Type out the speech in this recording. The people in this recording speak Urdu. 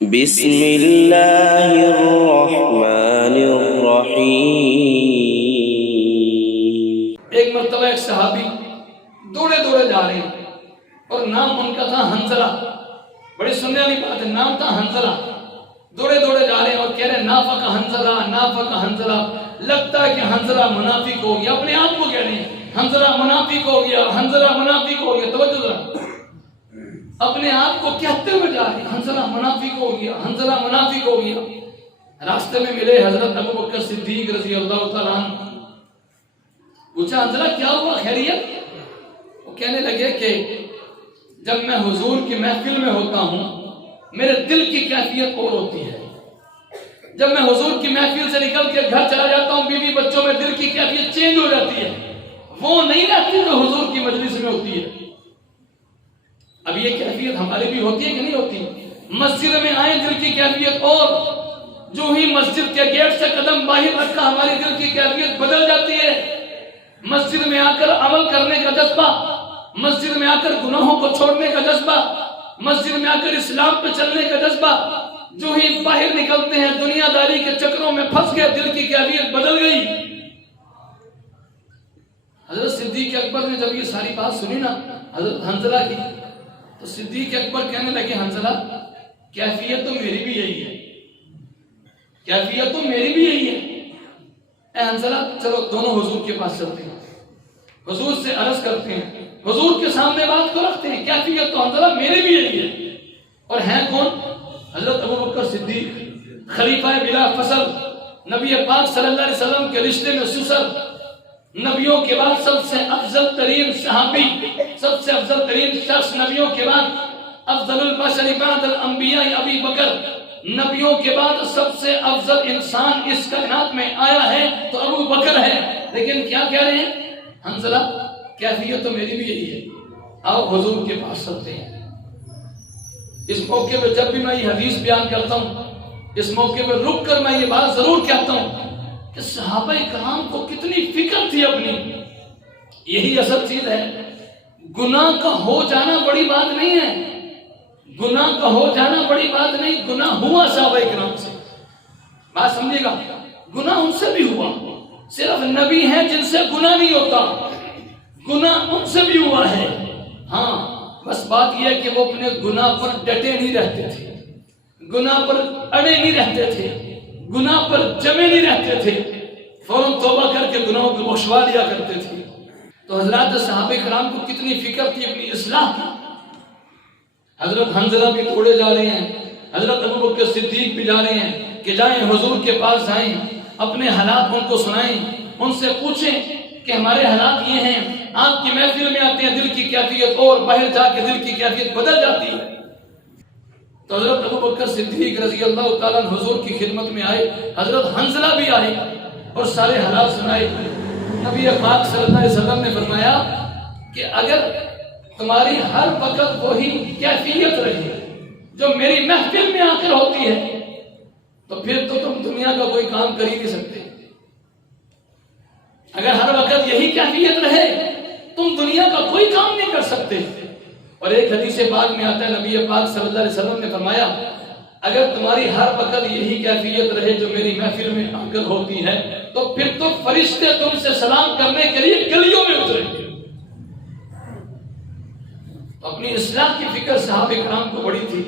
بسم اللہ الرحمن الرحیم۔ ایک مرتبہ ایک صحابی دوڑے جا رہے ہیں اور نام ان کا تھا حنظلہ۔ بڑی سننے والی بات ہے، نام تھا حنظلہ۔ دوڑے جا رہے ہیں اور کہہ رہے ہیں نافق حنظلہ، لگتا ہے کہ حنظلہ منافق ہو گیا۔ اپنے آپ کو کہہ رہے ہیں حنظلہ منافق ہو گیا، حنظلہ منافق ہو گیا۔ توجہ ذرا، اپنے آپ کو کہتے ہوئے جا رہے ہیں حنظلہ منافق ہو گیا، حنظلہ منافق ہو گیا۔ راستے میں ملے حضرت ابو بکر صدیق رضی اللہ تعالیٰ عنہ۔ پوچھا حنظلہ کیا ہوا، خیریت؟ وہ کہنے لگے کہ جب میں حضور کی محفل میں ہوتا ہوں میرے دل کی کیفیت اور ہوتی ہے، جب میں حضور کی محفل سے نکل کے گھر چلا جاتا ہوں بیوی بچوں میں دل کی کیفیت چینج ہو جاتی ہے، وہ نہیں رہتی جو حضور کی مجلس میں ہوتی ہے۔ اب یہ کیفیت ہماری بھی ہوتی ہے کہ نہیں ہوتی؟ مسجد میں آئے دل کی کیفیت اور، جو ہی مسجد کے گیٹ سے قدم باہر رکھا ہماری دل کی کیفیت بدل جاتی ہے۔ مسجد میں آ کر عمل کرنے کا جذبہ، مسجد میں آ کر گناہوں کو چھوڑنے کا جذبہ، مسجد میں آ کر اسلام پہ چلنے کا جذبہ، جو ہی باہر نکلتے ہیں دنیا داری کے چکروں میں پھنس گئے، دل کی کیفیت بدل گئی۔ حضرت صدیق اکبر نے جب یہ ساری بات سنی نا حضرت حنظلہ کی، تو صدیق اکبر کہنے لگے حنظلہ کیفیت تو میری بھی یہی ہے، کیفیت تو میری بھی یہی ہے۔ اے حنظلہ چلو دونوں حضور کے پاس چلتے ہیں، حضور سے عرض کرتے ہیں، حضور کے سامنے بات کو رکھتے ہیں، کیفیت تو حنظلہ میرے بھی یہی ہے۔ اور ہیں کون؟ حضرت ابو بکر صدیق، خلیفہ بلا فصل، نبی پاک صلی اللہ علیہ وسلم کے رشتے میں سسر، نبیوں کے بعد سب سے افضل ترین صحابی، سب سے افضل ترین شخص نبیوں کے بعد، افضل البشر بعد الانبیاء ابی بکر، نبیوں کے بعد سب سے افضل انسان اس کائنات میں آیا ہے تو ابو بکر ہے۔ لیکن کیا کہہ رہے ہیں حنظلہ کیفیت تو میری بھی یہی ہے، آؤ حضور کے پاس چلتے ہیں۔ اس موقع پہ جب بھی میں یہ حدیث بیان کرتا ہوں، اس موقع پہ رک کر میں یہ بات ضرور کہتا ہوں کہ صحابہ کرام کو کتنی فکر تھی اپنی۔ یہی اصل چیز ہے، گناہ کا ہو جانا بڑی بات نہیں ہے، گناہ کا ہو جانا بڑی بات نہیں، گناہ ہوا صحابہ کرام سے، بات سمجھے گا، گناہ ان سے بھی ہوا، صرف نبی ہیں جن سے گناہ نہیں ہوتا، گناہ ان سے بھی ہوا ہے۔ ہاں بس بات یہ ہے کہ وہ اپنے گناہ پر ڈٹے نہیں رہتے تھے، گناہ پر اڑے نہیں رہتے تھے، گناہ پر جمے نہیں رہتے تھے، فوراً توبہ کر کے گناہوں کو بخشوا لیا کرتے تھے۔ تو حضرات صحابہ کرام کو کتنی فکر تھی اپنی اصلاح کی۔ حضرت حنظلہ بھی توڑے جا رہے ہیں، حضرت ابو بکر صدیق بھی جا رہے ہیں کہ جائیں حضور کے پاس جائیں، اپنے حالات ان کو سنائیں، ان سے پوچھیں کہ ہمارے حالات یہ ہیں، آپ کی محفل میں آتے ہیں دل کی کیفیت اور باہر جا کے دل کی کیفیت بدل جاتی ہے۔ تو حضرت ابو بکر صدیق رضی اللہ تعالیٰ عنہ حضور کی خدمت میں آئے، حضرت حنظلہ بھی آئے اور سارے حالات سنائے۔ نبی پاک صلی اللہ علیہ وسلم نے فرمایا کہ اگر تمہاری ہر وقت وہی کیفیت رہے جو میری محفل میں آ کر ہوتی ہے تو پھر تو تم دنیا کا کوئی کام کر ہی نہیں سکتے۔ اگر ہر وقت یہی کیفیت رہے تم دنیا کا کوئی کام نہیں کر سکتے۔ اور ایک حدیث پاک میں آتا ہے نبی پاک صلی اللہ علیہ وسلم نے فرمایا اگر تمہاری ہر وقت یہی کیفیت رہے جو میری محفل میں آ کر ہوتی ہے تو پھر تو فرشتے تم سے سلام کرنے کے لیے گلیوں میں اتریں گے۔ اپنی اصلاح کی فکر صحابہ کرام کو بڑی تھی۔